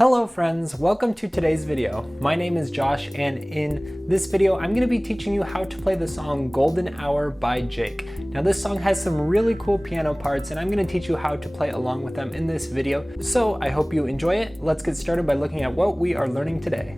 Hello friends, welcome to today's video. My name is Josh and in this video I'm going to be teaching you how to play the song Golden Hour by Jake. Now this song has some really cool piano parts and I'm going to teach you how to play along with them in this video. So I hope you enjoy it. Let's get started by looking at what we are learning today.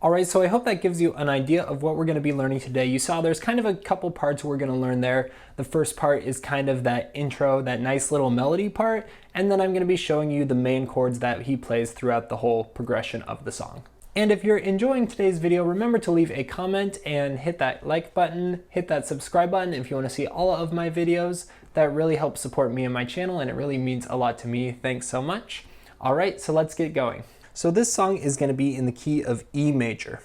Alright, so I hope that gives you an idea of what we're going to be learning today. You saw there's kind of a couple parts we're going to learn there. The first part is kind of that intro, that nice little melody part, and then I'm going to be showing you the main chords that he plays throughout the whole progression of the song. And if you're enjoying today's video, remember to leave a comment and hit that like button, hit that subscribe button if you want to see all of my videos. That really helps support me and my channel and it really means a lot to me. Thanks so much. Alright, so let's get going. So this song is going to be in the key of E major.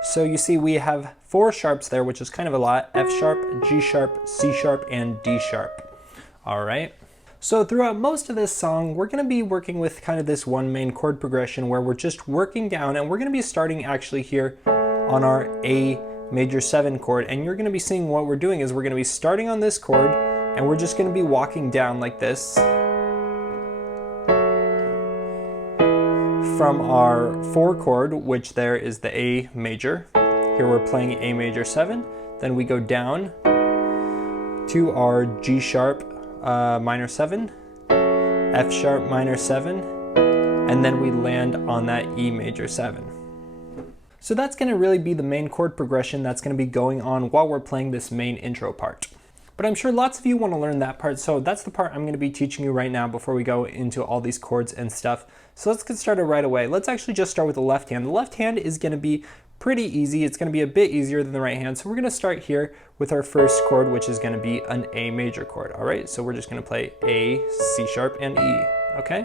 So you see we have 4 sharps there, which is kind of a lot. F sharp, G sharp, C sharp, and D sharp. All right. So throughout most of this song, we're going to be working with kind of this one main chord progression where we're just working down, and we're going to be starting actually here on our A major 7 chord. And you're going to be seeing what we're doing is we're going to be starting on this chord, and we're just going to be walking down like this. From our 4 chord, which there is the A major. Here we're playing A major 7. Then we go down to our G sharp minor 7, F sharp minor 7, and then we land on that E major 7. So that's going to really be the main chord progression that's going to be going on while we're playing this main intro part. But I'm sure lots of you want to learn that part, so that's the part I'm going to be teaching you right now before we go into all these chords and stuff. So let's get started right away. Let's actually just start with the left hand. The left hand is going to be pretty easy. It's going to be a bit easier than the right hand. So we're going to start here with our first chord, which is going to be an A major chord. All right, so we're just going to play A, C sharp, and E, okay?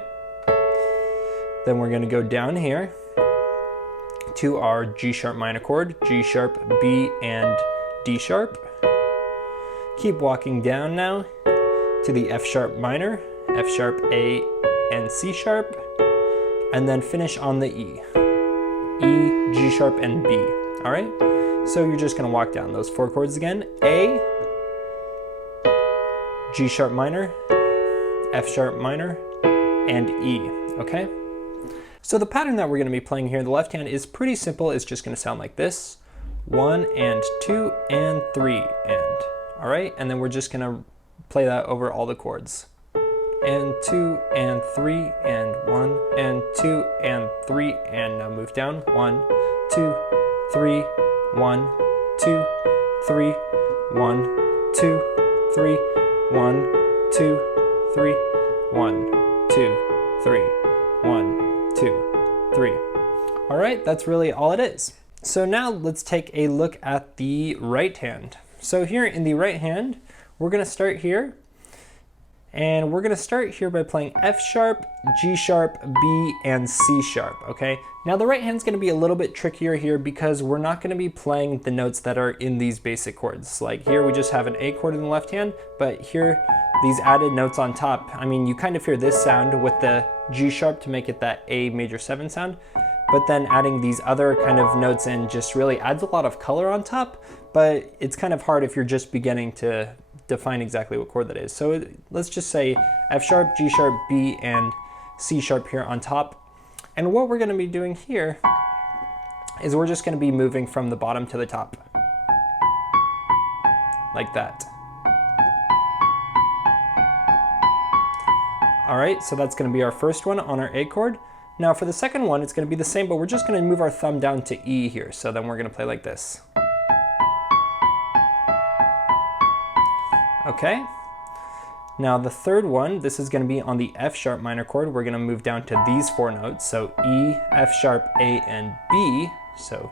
Then we're going to go down here to our G sharp minor chord, G sharp, B, and D sharp. Keep walking down now to the F sharp minor, F sharp, A, and C sharp, and then finish on the E. E, G sharp, and B. All right? So you're just going to walk down those 4 chords again. A, G sharp minor, F sharp minor, and E. Okay? So the pattern that we're going to be playing here, the left hand, is pretty simple. It's just going to sound like this. 1 and 2 and 3 and. All right, and then we're just gonna play that over all the chords. And 2 and 3 and 1 and 2 and 3 and now move down. 1, 2, 3, 1, 2, 3, 1, 2, 3, 1, 2, 3, 1, 2, 3, 1, 2, 3. All right, that's really all it is. So now let's take a look at the right hand. So here in the right hand, we're going to start here And we're gonna start here by playing F sharp, G sharp, B, and C sharp, okay? Now the right hand's gonna be a little bit trickier here because we're not gonna be playing the notes that are in these basic chords. Like here we just have an A chord in the left hand, but here, these added notes on top, I mean, you kind of hear this sound with the G sharp to make it that A major 7 sound, but then adding these other kind of notes in just really adds a lot of color on top, but it's kind of hard if you're just beginning to define exactly what chord that is. So let's just say F sharp, G sharp, B, and C sharp here on top. And what we're gonna be doing here is we're just gonna be moving from the bottom to the top, like that. All right, so that's gonna be our first one on our A chord. Now for the second one, it's gonna be the same, but we're just gonna move our thumb down to E here. So then we're gonna play like this. Okay, now the third one, this is gonna be on the F sharp minor chord. We're gonna move down to these 4 notes. So E, F sharp, A, and B. So,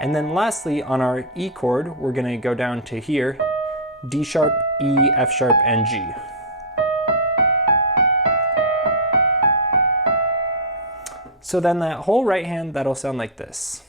and then lastly on our E chord, we're gonna go down to here, D sharp, E, F sharp, and G. So then that whole right hand, that'll sound like this.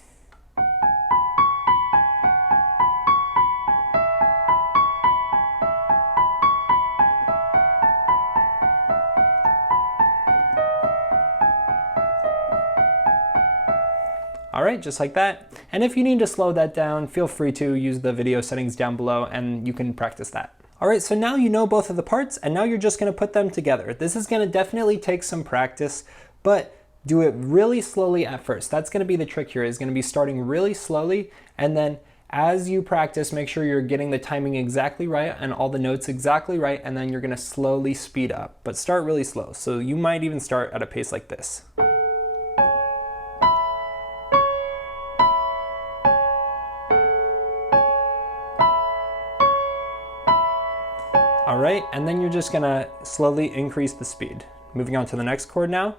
All right, just like that. And if you need to slow that down, feel free to use the video settings down below and you can practice that. All right, so now you know both of the parts and now you're just gonna put them together. This is gonna definitely take some practice, but do it really slowly at first. That's gonna be the trick here, is gonna be starting really slowly, and then as you practice, make sure you're getting the timing exactly right and all the notes exactly right, and then you're gonna slowly speed up, but start really slow. So you might even start at a pace like this. All right, and then you're just gonna slowly increase the speed. Moving on to the next chord now,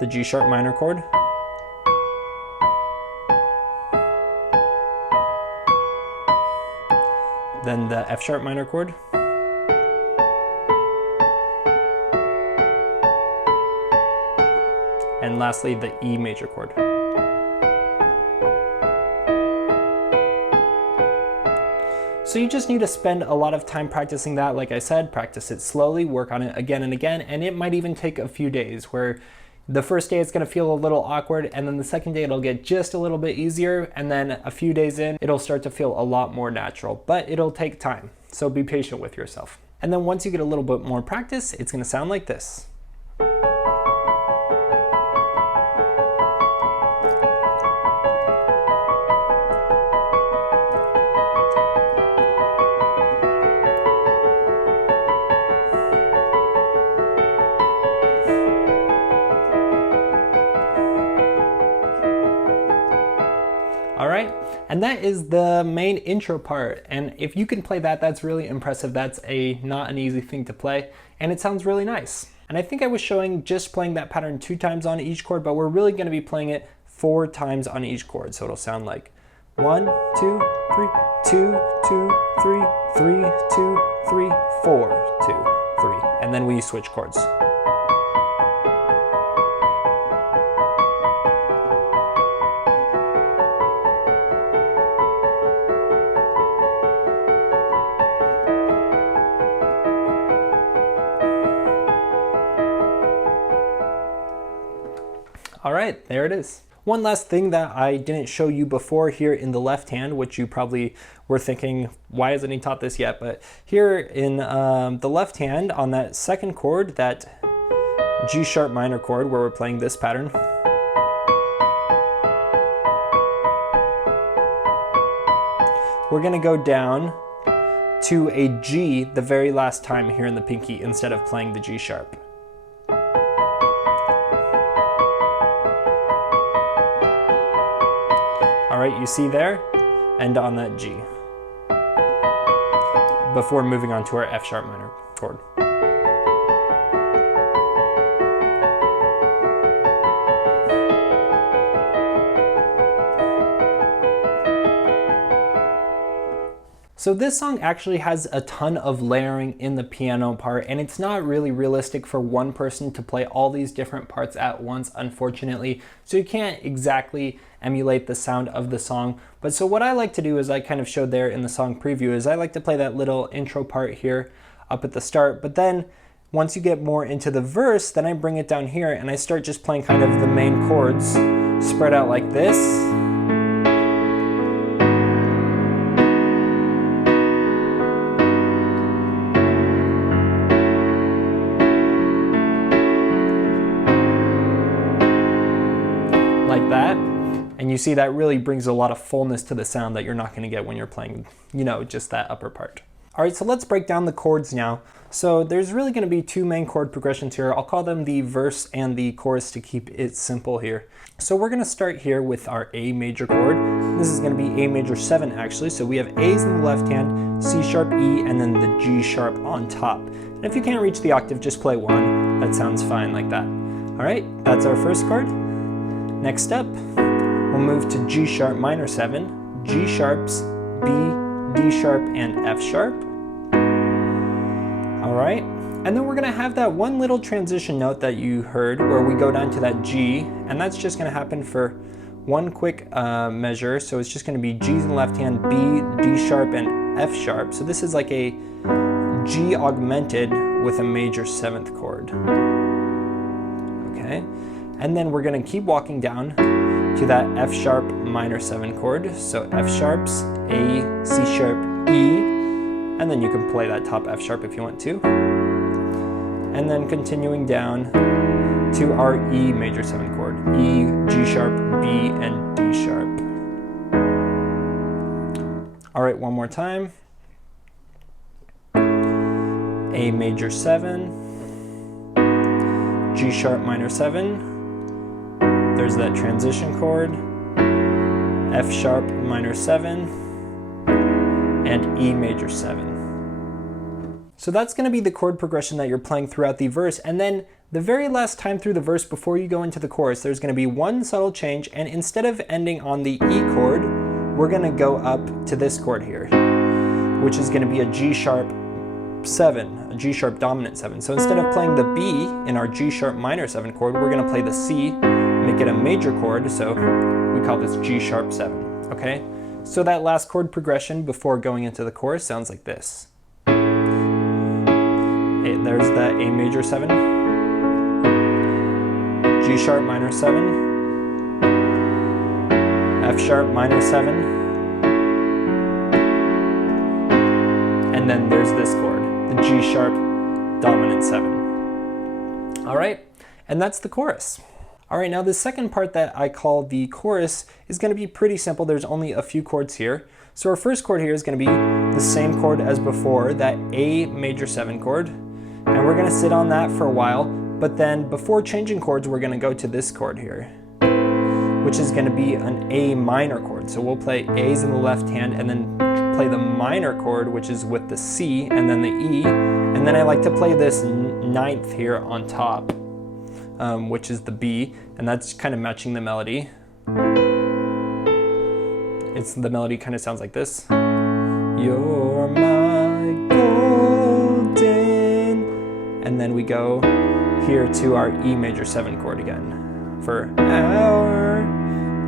the G sharp minor chord. Then the F sharp minor chord. And lastly, the E major chord. So you just need to spend a lot of time practicing that. Like I said, practice it slowly, work on it again and again, and it might even take a few days where the first day it's gonna feel a little awkward, and then the second day it'll get just a little bit easier, and then a few days in, it'll start to feel a lot more natural, but it'll take time. So be patient with yourself. And then once you get a little bit more practice, it's gonna sound like this. All right, and that is the main intro part. And if you can play that, that's really impressive. That's not an easy thing to play, and it sounds really nice. And I think I was showing just playing that pattern 2 times on each chord, but we're really gonna be playing it 4 times on each chord. So it'll sound like 1, 2, 3, 2, 2, 3, 3, 2, 3, 4, 2, 3. And then we switch chords. All right, there it is. One last thing that I didn't show you before here in the left hand, which you probably were thinking, why hasn't he taught this yet? But here in the left hand on that second chord, that G sharp minor chord where we're playing this pattern, we're gonna go down to a G the very last time here in the pinky instead of playing the G sharp. All right, you see there, and on that G, before moving on to our F sharp minor chord. So this song actually has a ton of layering in the piano part, and it's not really realistic for one person to play all these different parts at once, unfortunately. So you can't exactly emulate the sound of the song. But so what I like to do, as I kind of showed there in the song preview, is I like to play that little intro part here up at the start, but then once you get more into the verse, then I bring it down here and I start just playing kind of the main chords spread out like this. Like that. And you see that really brings a lot of fullness to the sound that you're not going to get when you're playing, you know, just that upper part. All right, so let's break down the chords now. So there's really going to be two main chord progressions here. I'll call them the verse and the chorus to keep it simple here. So we're going to start here with our A major chord. This is going to be A major 7 actually. So we have A's in the left hand, C sharp, E, and then the G sharp on top. And if you can't reach the octave, just play 1. That sounds fine like that. All right, that's our first chord. Next up, we'll move to G sharp minor 7, G sharps, B, D sharp, and F sharp. All right, and then we're gonna have that one little transition note that you heard where we go down to that G, and that's just gonna happen for one quick measure. So it's just gonna be G's in the left hand, B, D sharp, and F sharp. So this is like a G augmented with a major 7th chord. Okay, and then we're gonna keep walking down to that F sharp minor 7 chord. So F sharps, A, C sharp, E, and then you can play that top F sharp if you want to. And then continuing down to our E major 7 chord. E, G sharp, B, and D sharp. All right, one more time. A major 7, G sharp minor 7, there's that transition chord, F sharp minor 7, and E major 7. So that's going to be the chord progression that you're playing throughout the verse, and then the very last time through the verse before you go into the chorus, there's going to be one subtle change, and instead of ending on the E chord, we're going to go up to this chord here, which is going to be a G sharp 7, a G sharp dominant 7. So instead of playing the B in our G sharp minor 7 chord, we're going to play the C, make it a major chord, so we call this G sharp 7, okay? So that last chord progression before going into the chorus sounds like this. There's the A major 7, G sharp minor 7, F sharp minor 7, and then there's this chord, the G sharp dominant 7. All right, and that's the chorus. All right, now the second part that I call the chorus is going to be pretty simple. There's only a few chords here. So our first chord here is going to be the same chord as before, that A major 7 chord. And we're going to sit on that for a while, but then before changing chords, we're going to go to this chord here, which is going to be an A minor chord. So we'll play A's in the left hand and then play the minor chord, which is with the C and then the E. And then I like to play this 9th here on top, which is the B, and that's kind of matching the melody. The melody kind of sounds like this. You're my golden. And then we go here to our E major 7 chord again for hour.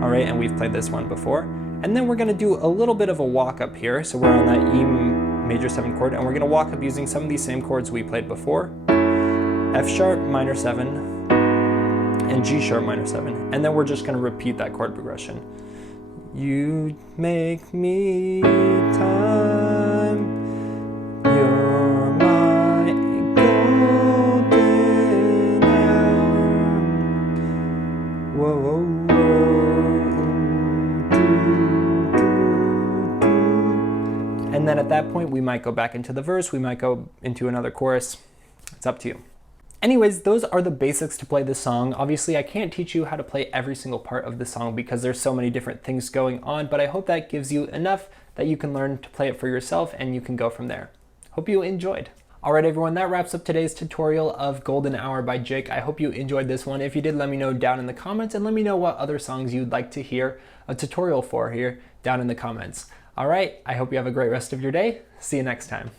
All right, and we've played this one before. And then we're gonna do a little bit of a walk up here. So we're on that E major 7 chord, and we're gonna walk up using some of these same chords we played before. F sharp minor 7 and G sharp minor 7. And then we're just gonna repeat that chord progression. You make me time, you're my golden hour. Whoa, whoa, whoa. And then at that point, we might go back into the verse, we might go into another chorus. It's up to you. Anyways, those are the basics to play this song. Obviously, I can't teach you how to play every single part of the song because there's so many different things going on, but I hope that gives you enough that you can learn to play it for yourself and you can go from there. Hope you enjoyed. All right, everyone, that wraps up today's tutorial of Golden Hour by Jake. I hope you enjoyed this one. If you did, let me know down in the comments and let me know what other songs you'd like to hear a tutorial for here down in the comments. All right, I hope you have a great rest of your day. See you next time.